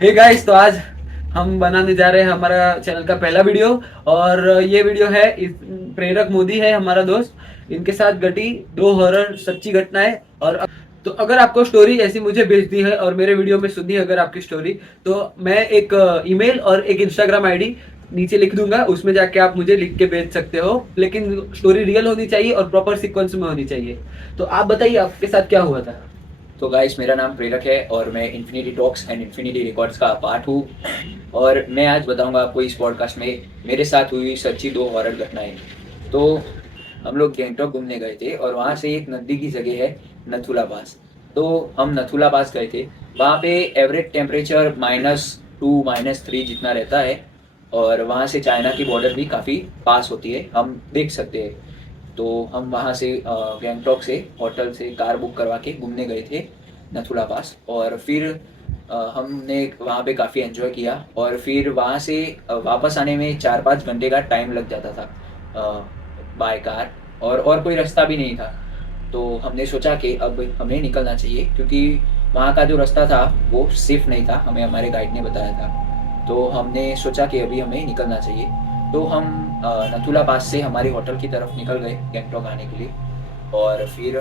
Hey guys, तो आज हम बनाने जा रहे हैं हमारा चैनल का पहला वीडियो। और ये वीडियो है प्रेरक मोदी है हमारा दोस्त, इनके साथ घटी 2 हॉरर सच्ची घटनाएं। और तो अगर आपको स्टोरी ऐसी मुझे भेजनी है और मेरे वीडियो में सुननी है अगर आपकी स्टोरी, तो मैं एक ईमेल और एक इंस्टाग्राम आईडी नीचे लिख दूंगा, उसमें जाके आप मुझे लिख के भेज सकते हो। लेकिन स्टोरी रियल होनी चाहिए और प्रॉपर सीक्वेंस में होनी चाहिए। तो आप बताइए आपके साथ क्या हुआ था। तो गाइस, मेरा नाम प्रेरक है और मैं infinity talks and infinity records का पार्ट हूँ। और मैं आज बताऊंगा आपको इस पॉडकास्ट में मेरे साथ हुई सच्ची 2 हॉरर घटनाएं। तो हम लोग गैंगटॉक घूमने गए थे और वहाँ से एक नज़दीकी जगह है नथुला पास। तो हम नथुला पास गए थे। वहाँ पे एवरेज टेम्परेचर -2 -3 जितना रहता है। और वहाँ से चाइना की बॉर्डर भी काफ़ी पास होती है, हम देख सकते हैं। तो हम वहाँ से गैंगटॉक से होटल से कार बुक करवा के घूमने गए थे नथुला पास। और फिर हमने वहाँ पे काफ़ी एंजॉय किया और फिर वहाँ से वापस आने में 4-5 घंटे का टाइम लग जाता था बाय कार। और कोई रास्ता भी नहीं था। तो हमने सोचा कि अब हमें निकलना चाहिए, क्योंकि वहाँ का जो रास्ता था वो सेफ़ नहीं था, हमें हमारे गाइड ने बताया था। तो हमने सोचा कि अभी हमें निकलना चाहिए। तो हम नथुला पास से हमारी होटल की तरफ निकल गए गैंगटॉक आने के लिए। और फिर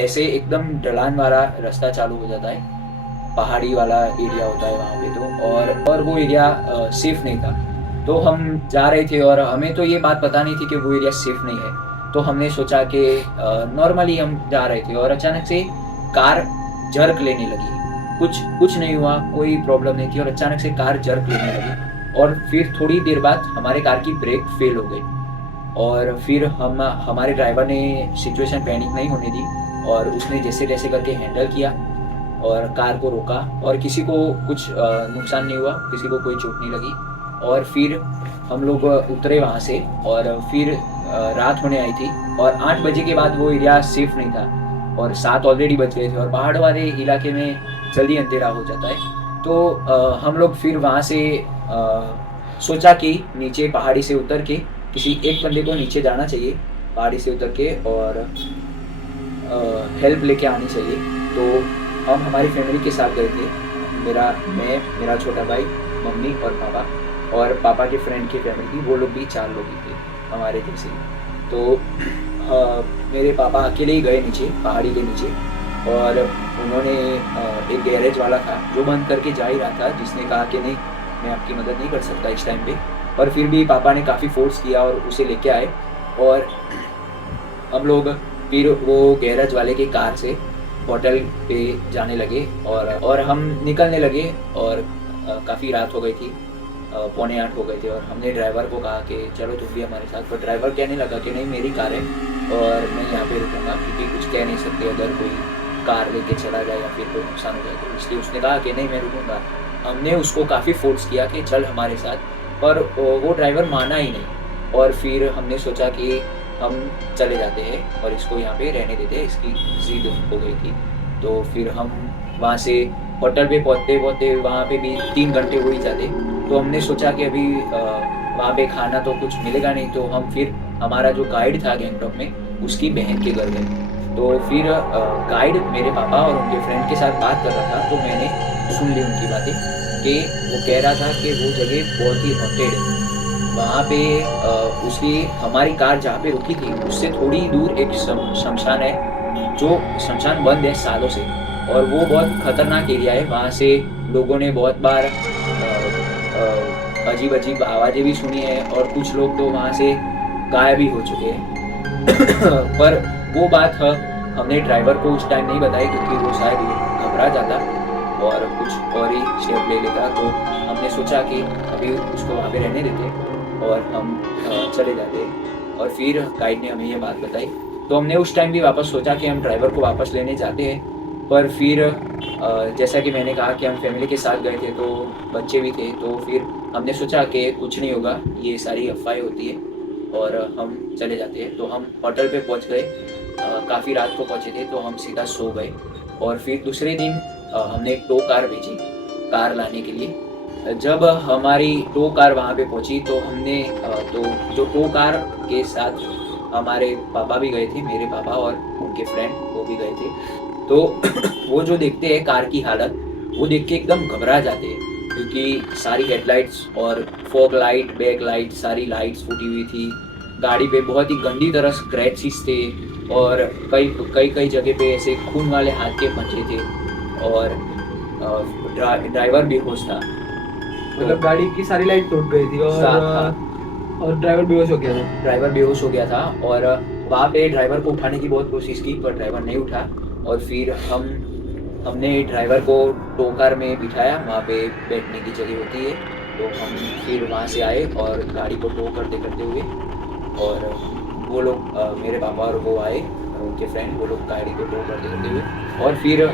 ऐसे एकदम ढलान वाला रास्ता चालू हो जाता है, पहाड़ी वाला एरिया होता है वहाँ पे। तो और वो एरिया सेफ़ नहीं था। तो हम जा रहे थे और हमें तो ये बात पता नहीं थी कि वो एरिया सेफ़ नहीं है। तो हमने सोचा कि नॉर्मली हम जा रहे थे और अचानक से कार जर्क लेने लगी। कुछ कुछ नहीं हुआ, कोई प्रॉब्लम नहीं थी, और अचानक से कार जर्क लेने लगी। और फिर थोड़ी देर बाद हमारे कार की ब्रेक फेल हो गई। और फिर हम हमारे ड्राइवर ने सिचुएशन पैनिक नहीं होने दी और उसने जैसे तैसे करके हैंडल किया और कार को रोका। और किसी को कुछ नुकसान नहीं हुआ, किसी को कोई चोट नहीं लगी। और फिर हम लोग उतरे वहाँ से। और फिर रात होने आई थी और 8 बजे के बाद वो एरिया सेफ नहीं था और 7 ऑलरेडी बज गए थे और पहाड़ वाले इलाके में जल्दी अंधेरा हो जाता है। तो हम लोग फिर वहाँ से सोचा कि नीचे पहाड़ी से उतर के किसी एक बंदे को नीचे जाना चाहिए पहाड़ी से उतर के, और हेल्प लेके आनी चाहिए। तो हम हमारी फैमिली के साथ गए थे। मेरा छोटा भाई, मम्मी और पापा, और पापा के फ्रेंड की फैमिली थी, वो लोग भी 4 लोग ही थे हमारे जैसे ही। तो मेरे पापा अकेले ही गए नीचे पहाड़ी के नीचे। और उन्होंने एक गैरेज वाला था जो बंद करके जा ही रहा था, जिसने कहा कि नहीं, मैं आपकी मदद नहीं कर सकता इस टाइम पे। पर फिर भी पापा ने काफ़ी फ़ोर्स किया और उसे लेके आए। और हम लोग फिर वो गैरेज वाले की कार से होटल पे जाने लगे और हम निकलने लगे। और काफ़ी रात हो गई थी, 7:45 हो गए थे। और हमने ड्राइवर को कहा कि चलो तुम भी हमारे साथ। पर ड्राइवर कहने लगा कि नहीं, मेरी कार है और मैं यहाँ पे रुकूंगा, क्योंकि कुछ कह नहीं सकते अगर कोई कार लेके चला जाए या फिर कोई नुकसान हो जाए। तो इसलिए उसने कहा कि नहीं, मैं रुकूंगा। हमने उसको काफ़ी फोर्स किया कि चल हमारे साथ, पर वो ड्राइवर माना ही नहीं। और फिर हमने सोचा कि हम चले जाते हैं और इसको यहाँ पे रहने देते हैं, इसकी ज़िद हो गई थी। तो फिर हम वहाँ से होटल पे पहुँचते पहुँचते वहाँ पे भी 3 घंटे हो ही जाते। तो हमने सोचा कि अभी वहाँ पे खाना तो कुछ मिलेगा नहीं। तो हम फिर हमारा जो गाइड था गैंगटॉक में, उसकी बहन के घर गए। तो फिर गाइड मेरे पापा और उनके फ्रेंड के साथ बात कर रहा था, तो मैंने सुन ली उनकी बातें कि वो कह रहा था कि वो जगह बहुत ही हॉन्टेड है। वहाँ पे उसकी हमारी कार जहाँ पे रुकी थी उससे थोड़ी दूर एक शमशान है, जो शमशान बंद है सालों से। और वो बहुत खतरनाक एरिया है। वहाँ से लोगों ने बहुत बार अजीब अजीब आवाज़ें भी सुनी है और कुछ लोग तो वहाँ से गायब भी हो चुके हैं। पर वो बात हमने ड्राइवर को उस टाइम नहीं बताई, क्योंकि वो शायद घबरा जाता और कुछ और ही स्टेप ले लेता। तो हमने सोचा कि अभी उसको वहाँ पे रहने देते और हम चले जाते। और फिर गाइड ने हमें ये बात बताई। तो हमने उस टाइम भी वापस सोचा कि हम ड्राइवर को वापस लेने जाते हैं। पर फिर जैसा कि मैंने कहा कि हम फैमिली के साथ गए थे, तो बच्चे भी थे। तो फिर हमने सोचा कि कुछ नहीं होगा, ये सारी अफवाहें होती है और हम चले जाते हैं। तो हम होटल पे पहुंच गए, काफ़ी रात को पहुंचे थे, तो हम सीधा सो गए। और फिर दूसरे दिन हमने एक टो कार भेजी कार लाने के लिए। जब हमारी टो कार वहाँ पे पहुँची तो हमने तो जो टो कार के साथ हमारे पापा भी गए थे, मेरे पापा और उनके फ्रेंड वो भी गए थे। तो वो जो देखते हैं कार की हालत, वो देख के एकदम घबरा जाते हैं, क्योंकि सारी हेडलाइट्स और फॉग लाइट, बैक लाइट, सारी लाइट्स फूटी हुई थी। गाड़ी पे बहुत ही गंदी तरह स्क्रैचेस थे और कई कई कई जगह पे ऐसे खून वाले हाथ के पंजे थे और ड्राइवर बेहोश था। मतलब गाड़ी की सारी लाइट टूट गई थी और ड्राइवर बेहोश हो गया था। ड्राइवर बेहोश हो गया था और वहाँ पे ड्राइवर को उठाने की बहुत कोशिश की पर ड्राइवर नहीं उठा। और फिर हमने ड्राइवर को टो कार में बिठाया, वहाँ पे बैठने की जगह होती है, तो हम फिर वहाँ से आए और गाड़ी को टो करते करते हुए, और वो लोग मेरे पापा और वो आए, उनके फ्रेंड, वो लोग गाड़ी को टो करते करते हुए, और फिर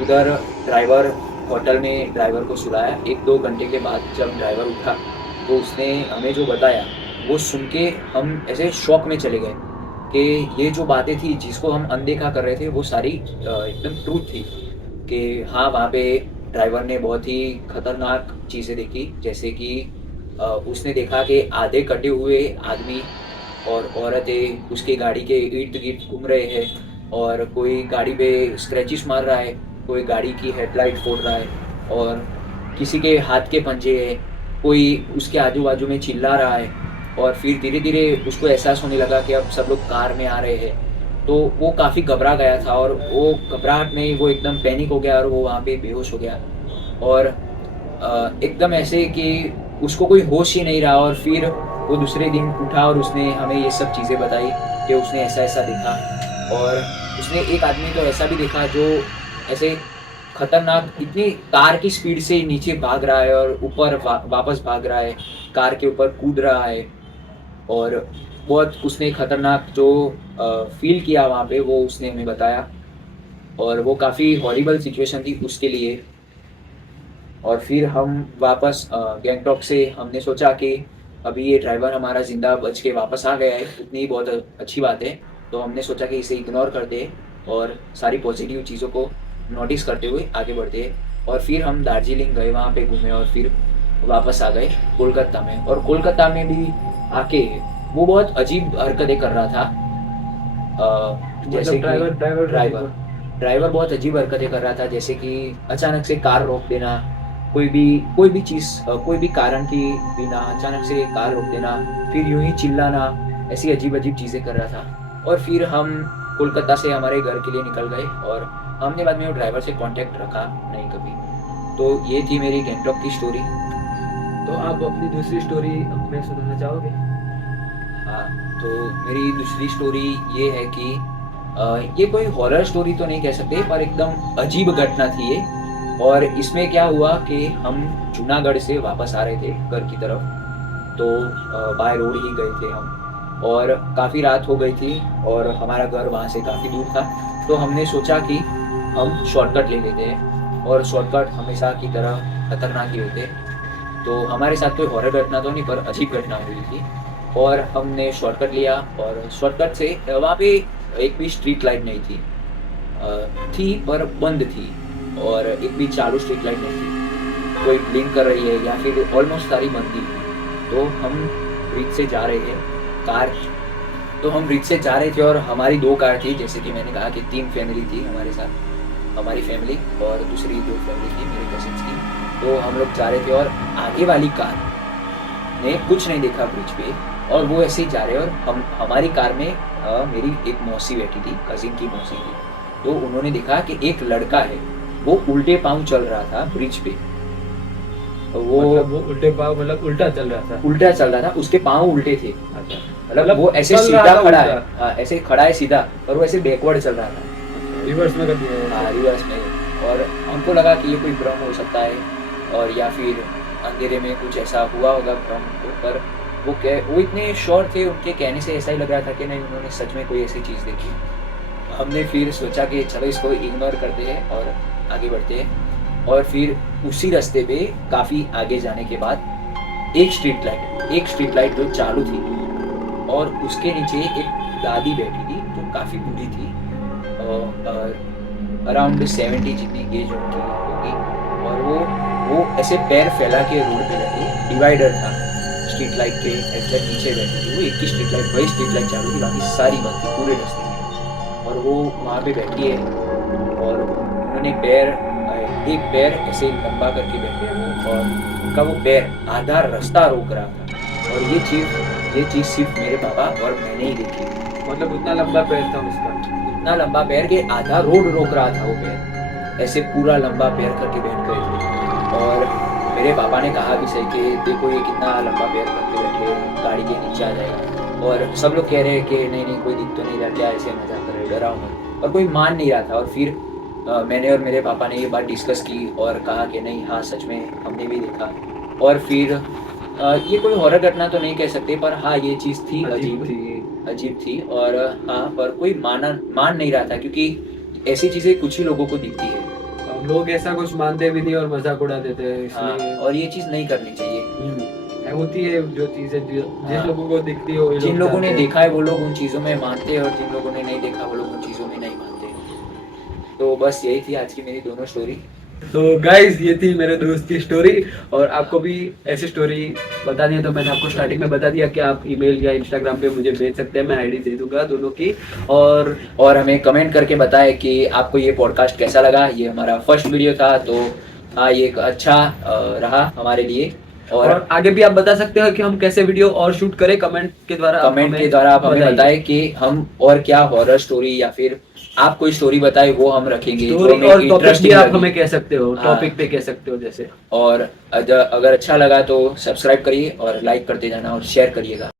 उधर ड्राइवर होटल में ड्राइवर को सुलाया। 1-2 घंटे के बाद जब ड्राइवर उठा तो उसने हमें जो बताया वो सुन के हम ऐसे शॉक में चले गए कि ये जो बातें थी जिसको हम अनदेखा कर रहे थे वो सारी एकदम ट्रूथ थी। कि हाँ, वहाँ पे ड्राइवर ने बहुत ही खतरनाक चीज़ें देखी, जैसे कि उसने देखा कि आधे कटे हुए आदमी और औरतें उसके गाड़ी के इर्द गिर्द घूम रहे हैं, और कोई गाड़ी पे स्क्रैचेस मार रहा है, कोई गाड़ी की हेडलाइट फोड़ रहा है, और किसी के हाथ के पंजे हैं, कोई उसके आजू बाजू में चिल्ला रहा है। और फिर धीरे धीरे उसको एहसास होने लगा कि अब सब लोग कार में आ रहे हैं, तो वो काफ़ी घबरा गया था और वो घबराहट में वो एकदम पैनिक हो गया और वो वहाँ पे बेहोश हो गया और एकदम ऐसे कि उसको कोई होश ही नहीं रहा। और फिर वो दूसरे दिन उठा और उसने हमें ये सब चीज़ें बताई कि उसने ऐसा ऐसा देखा, और उसने एक आदमी तो ऐसा भी देखा जो ऐसे खतरनाक इतनी कार की स्पीड से नीचे भाग रहा है और ऊपर वापस भाग रहा है, कार के ऊपर कूद रहा है, और बहुत उसने खतरनाक जो फील किया वहाँ पे वो उसने हमें बताया, और वो काफ़ी हॉरिबल सिचुएशन थी उसके लिए। और फिर हम वापस गैंगटॉक से हमने सोचा कि अभी ये ड्राइवर हमारा ज़िंदा बच के वापस आ गया है, उतनी बहुत अच्छी बात है, तो हमने सोचा कि इसे इग्नोर कर दे और सारी पॉजिटिव चीज़ों को नोटिस करते हुए आगे बढ़ते हैं। और फिर हम दार्जिलिंग गए, वहाँ पे घूमे और फिर वापस आ गए कोलकाता में। और कोलकाता में भी आके वो बहुत अजीब हरकतें कर रहा था, जैसे ड्राइवर बहुत अजीब हरकतें कर रहा था, जैसे कि अचानक से कार रोक देना, कोई भी चीज़, कोई भी कारण की बिना अचानक से कार रोक देना, फिर यूं ही चिल्लाना, ऐसी अजीब अजीब चीज़ें कर रहा था। और फिर हम कोलकाता से हमारे घर के लिए निकल गए और हमने बाद में वो ड्राइवर से कांटेक्ट रखा नहीं कभी। तो ये थी मेरी गैंगटॉक की स्टोरी। तो आप अपनी दूसरी स्टोरी हमें सुनाना चाहोगे? हाँ, तो मेरी दूसरी स्टोरी ये है कि ये कोई हॉरर स्टोरी तो नहीं कह सकते, पर एकदम अजीब घटना थी ये। और इसमें क्या हुआ कि हम जूनागढ़ से वापस आ रहे थे घर की तरफ, तो बाय रोड ही गए थे हम, और काफ़ी रात हो गई थी और हमारा घर वहाँ से काफ़ी दूर था, तो हमने सोचा कि हम शॉर्टकट ले लेते हैं, और शॉर्टकट हमेशा की तरह खतरनाक ही होते। तो हमारे साथ कोई हॉरर घटना तो नहीं, पर अजीब घटना हुई थी, और हमने शॉर्टकट लिया। और शॉर्टकट से वहाँ पे एक भी स्ट्रीट लाइट नहीं थी, थी पर बंद थी, और एक भी चालू स्ट्रीट लाइट नहीं थी, कोई ब्लिंक कर रही है या फिर ऑलमोस्ट सारी बंद थी। तो हम ब्रिज से जा रहे थे और हमारी 2 कार थी, जैसे कि मैंने कहा कि 3 फैमिली थी हमारे साथ, हमारी फैमिली और दूसरी 2 फैमिली थी मेरे कजिन्स की। तो हम लोग जा रहे थे और आगे वाली कार ने कुछ नहीं देखा ब्रिज पे, और वो ऐसे ही जा रहे, और हमारी कार में मेरी एक मौसी बैठी थी, कजिन की मौसी थी। तो उन्होंने देखा कि एक लड़का है, वो उल्टे पांव चल रहा था ब्रिज पे। वो उल्टे पांव मतलब उल्टा चल रहा था, उसके पांव उल्टे थे। अच्छा, मतलब वो ऐसे सीधा खड़ा है, हाँ ऐसे खड़ा है सीधा, पर वो ऐसे बैकवर्ड चल रहा था, रिवर्स में कर दिया। हाँ रिवर्स में। और हमको लगा कि ये कोई भ्रम हो सकता है, और या फिर अंधेरे में कुछ ऐसा हुआ होगा भ्रम को, पर वो इतने श्योर थे, उनके कहने से ऐसा ही लग रहा था कि नहीं, उन्होंने सच में कोई ऐसी चीज़ देखी। हमने फिर सोचा कि चलो इसको इग्नोर करते हैं और आगे बढ़ते हैं। और फिर उसी रास्ते पे काफ़ी आगे जाने के बाद एक स्ट्रीट लाइट जो चालू थी, और उसके नीचे एक दादी बैठी थी जो काफ़ी बूढ़ी थी, अराउंड 70 जितनी एज उनकी होगी, और वो ऐसे पैर फैला के रोड पे बैठी, डिवाइडर था स्ट्रीट लाइट के एग्जैक्ट नीचे बैठी थी। वो एक ही स्ट्रीट लाइट, वही स्ट्रीट लाइट चालू थी, बाकी सारी बंद थी पूरे रास्ते में। और वो वहाँ पे बैठी है और उन्होंने पैर एक पैर ऐसे लंबा करके बैठे हैं वो, और उनका वो पैर आधा रास्ता रोक रहा था। और ये चीज़ सिर्फ मेरे पापा और मैंने ही देखी। मतलब उतना लंबा पैर था उसका। इतना लंबा पैर कि आधा रोड रोक रहा था वो पैर, ऐसे पूरा लंबा पैर करके बैठ गए थे। और मेरे पापा ने कहा भी सही कि देखो ये कितना लंबा पैर करके बैठे, गाड़ी के नीचे आ जाएगा। और सब लोग कह रहे हैं कि नहीं नहीं कोई दिख तो नहीं रहा, क्या ऐसे मजाक कर रहे, डराओ मत। और कोई मान नहीं रहा था। और फिर मैंने और मेरे पापा ने ये बात डिस्कस की और कहा कि नहीं हाँ सच में हमने भी देखा। और फिर ये कोई हॉरर घटना तो नहीं कह सकते, पर हाँ ये चीज़ थी अजीब थी। और हाँ पर कोई मान नहीं रहा था, क्योंकि ऐसी चीज़ें कुछ ही लोगों को दिखती है। लोग ऐसा कुछ मानते भी नहीं और मजाक उड़ा देते हैं, इसलिए और ये चीज़ नहीं करनी चाहिए। होती है जो चीजें जिस हाँ। लोगों को दिखती है वो जिन लोगों ने जानते हैं। देखा है वो लोग उन चीज़ों में मानते हैं, और जिन लोगों ने नहीं देखा वो लोग उन चीज़ों में नहीं मानते। तो बस यही थी आज की मेरी दोनों स्टोरी। तो गाइस ये थी मेरे दोस्त की स्टोरी। और आपको भी ऐसी स्टोरी बतानी है तो मैंने आपको स्टार्टिंग में बता दिया कि आप ईमेल या इंस्टाग्राम पे मुझे भेज सकते हैं, मैं आईडी दे दूंगा दोनों की। और हमें कमेंट करके बताएं कि आपको ये पॉडकास्ट कैसा लगा। ये हमारा फर्स्ट वीडियो था, तो हाँ ये एक अच्छा रहा हमारे लिए। और आगे भी आप बता सकते हो कि हम कैसे वीडियो और शूट करें, कमेंट के द्वारा आप हमें बताएं कि हम और क्या हॉरर स्टोरी या फिर आप कोई स्टोरी बताए वो हम रखेंगे। और टॉपिक भी आप हमें कह सकते हो, टॉपिक पे कह सकते हो जैसे। और अगर अच्छा लगा तो सब्सक्राइब करिए और लाइक करते जाना और शेयर करिएगा।